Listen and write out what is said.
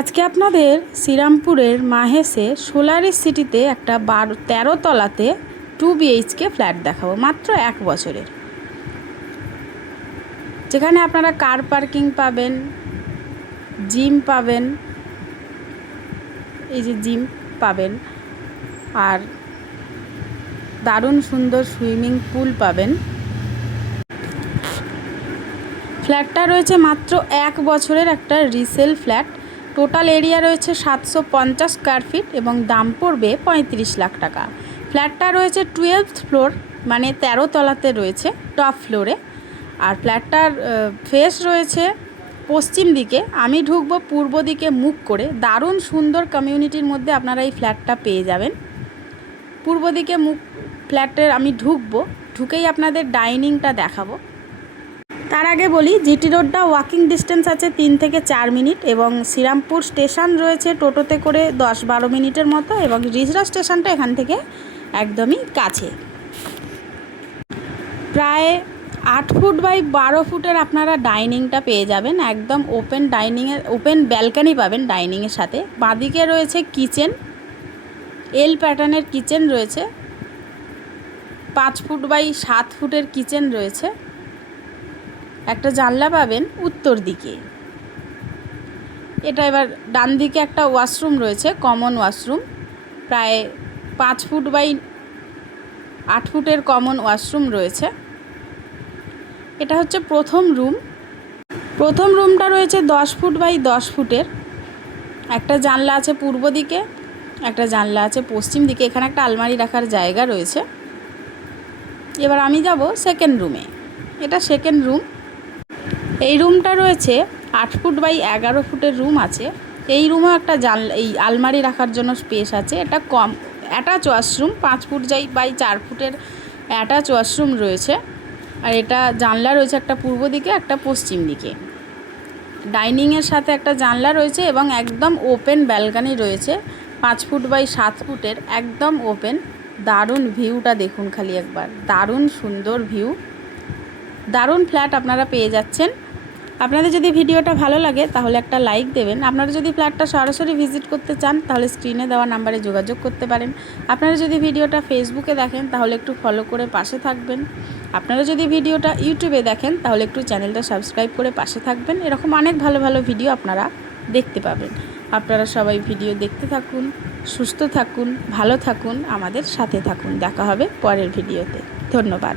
আজকে আপনাদের শ্রীরামপুরের মাহেশে সোলারিস সিটিতে একটা 13 তলাতে 2 BHK ফ্ল্যাট দেখাবো মাত্র 1 বছরের, যেখানে আপনারা কার পার্কিং পাবেন, জিম পাবেন, এই যে জিম পাবেন, আর দারুণ সুন্দর সুইমিং পুল পাবেন। ফ্ল্যাটটা রয়েছে মাত্র 1 বছরের একটা রিসেল ফ্ল্যাট। টোটাল এরিয়া রয়েছে 750 স্কোয়ার ফিট এবং দাম পড়বে 35 লাখ টাকা। ফ্ল্যাটটা রয়েছে 12th ফ্লোর, মানে 13 তলাতে রয়েছে টপ ফ্লোরে। আর ফ্ল্যাটটার ফেস রয়েছে পশ্চিম দিকে, আমি ঢুকবো পূর্ব দিকে মুখ করে। দারুণ সুন্দর কমিউনিটির মধ্যে আপনারা এই ফ্ল্যাটটা পেয়ে যাবেন। পূর্ব দিকে মুখ ফ্ল্যাটের আমি ঢুকেই আপনাদের ডাইনিংটা দেখাবো। তার আগে বলি, জিটি রোডটা ওয়াকিং ডিস্টেন্স আছে 3 থেকে 4 মিনিট এবং শ্রীরামপুর স্টেশন রয়েছে টোটোতে করে 10-12 মিনিটের মতো, এবং রিজরা স্টেশনটা এখান থেকে একদমই কাছে। প্রায় 8 ফুট বাই 12 ফুটের আপনারা ডাইনিংটা পেয়ে যাবেন। একদম ওপেন ব্যালকানি পাবেন ডাইনিংয়ের সাথে। বাঁদিকে রয়েছে কিচেন, এল প্যাটার্নের কিচেন রয়েছে। 5 ফুট বাই 7 ফুটের কিচেন রয়েছে। একটা জানলা পাবেন উত্তর দিকে। এটা এবার ডান দিকে একটা ওয়াশরুম রয়েছে, কমন ওয়াশরুম। প্রায় 5 ফুট বাই 8 ফুটের কমন ওয়াশরুম রয়েছে। এটা হচ্ছে প্রথম রুমটা রয়েছে 10 ফুট বাই 10 ফুটের। একটা জানলা আছে পূর্ব দিকে, একটা জানলা আছে পশ্চিম দিকে। এখানে একটা আলমারি রাখার জায়গা রয়েছে। এবার আমি যাব সেকেন্ড রুমে। এটা সেকেন্ড রুম। এই রুমটা রয়েছে 8 ফুট বাই 11 ফুটের রুম আছে। এই রুমেও একটা এই আলমারি রাখার জন্য স্পেস আছে। এটা অ্যাটাচ ওয়াশরুম, 5 ফুট বাই 4 ফুটের অ্যাটাচ ওয়াশরুম রয়েছে। আর এটা জানলা রয়েছে একটা পূর্ব দিকে, একটা পশ্চিম দিকে। ডাইনিংয়ের সাথে একটা জানলা রয়েছে এবং একদম ওপেন ব্যালকানি রয়েছে 5 ফুট বাই 7 ফুটের, একদম ওপেন। দারুণ ভিউটা দেখুন খালি একবার, দারুণ সুন্দর ভিউ, দারুণ ফ্ল্যাট আপনারা পেয়ে যাচ্ছেন। আপনাদের যদি ভিডিওটা ভালো লাগে তাহলে একটা লাইক দেবেন। আপনারা যদি ফ্ল্যাটটা সরাসরি ভিজিট করতে চান তাহলে স্ক্রিনে দেওয়া নাম্বারে যোগাযোগ করতে পারেন। আপনারা যদি ভিডিওটা ফেসবুকে দেখেন তাহলে একটু ফলো করে পাশে থাকবেন। আপনারা যদি ভিডিওটা ইউটিউবে দেখেন তাহলে একটু চ্যানেলটা সাবস্ক্রাইব করে পাশে থাকবেন। এরকম অনেক ভালো ভালো ভিডিও আপনারা দেখতে পাবেন। আপনারা সবাই ভিডিও দেখতে থাকুন, সুস্থ থাকুন, ভালো থাকুন, আমাদের সাথে থাকুন। দেখা হবে পরের ভিডিওতে। ধন্যবাদ।